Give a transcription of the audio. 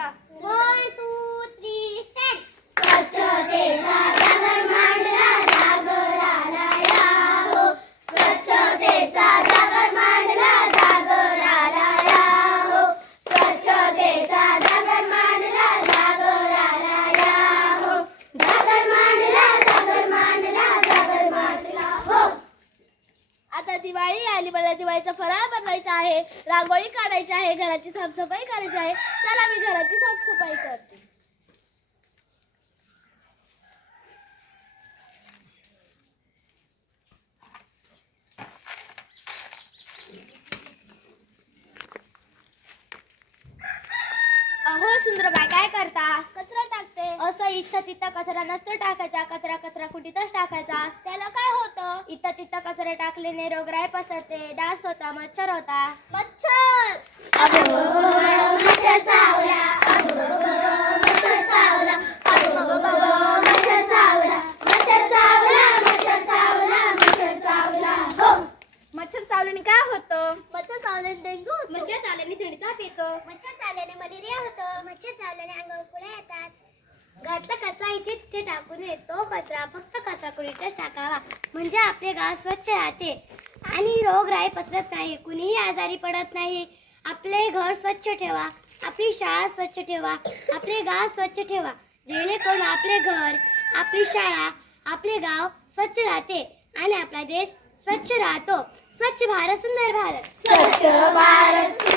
एकदा. 1 2 3 सेट. स्वच्छतेचा जागर मांडला जागराला या हो. स्वच्छतेचा जागर मांडला जागराला या हो. स्वच्छतेचा जागर मांडला जागराला या हो. जागर मांडला हो. आता दिवाळी आली, मला दिवाळीचा फराळ बनवायचा आहे, रांगोळी काढायची आहे, घराची साफसफाई करायची आहे. चला मी घराची साफसफाई करते. अहो सुंदरबाई, काय करता? कचरा टाकते. असं इथं तिथं कचरा नसतो टाकायचा, कचरा कचरा कुठीतच टाकायचा. त्याला काय होतं? इथं तिथं कचरा टाकल्याने रोगराई पसरते, डास होता, मच्छर होता. मच्छर. मच्छर चावला. मच्छर चावला. मच्छर चावला. मच्छर चावला. मच्छर चावला. मच्छर चावला हो. मच्छर चावल्याने काय होतं? मच्छर चावल्याने डेंग्यू होतो. मच्छर चावल्याने थंडी ताप येतो. मच्छर चावल्याने मलेरिया होतो. मच्छर चावल्याने अंगावर पुळ्या येतात. घरचा कचरा इथे तिथे टाकू नये. तो कचरा फक्त कचरा कुठेच टाकावा, म्हणजे आपले गाव स्वच्छ राहते आणि रोगराई पसरत नाही, कुणीही आजारी पडत नाही. आपले घर स्वच्छ ठेवा, आपली शाळा स्वच्छ ठेवा, आपले गाव स्वच्छ ठेवा, जेणेकरून आपले घर, आपली शाळा, आपले गाव स्वच्छ राहते आणि आपला देश स्वच्छ राहतो. स्वच्छ भारत, सुंदर भारत. स्वच्छ भारत.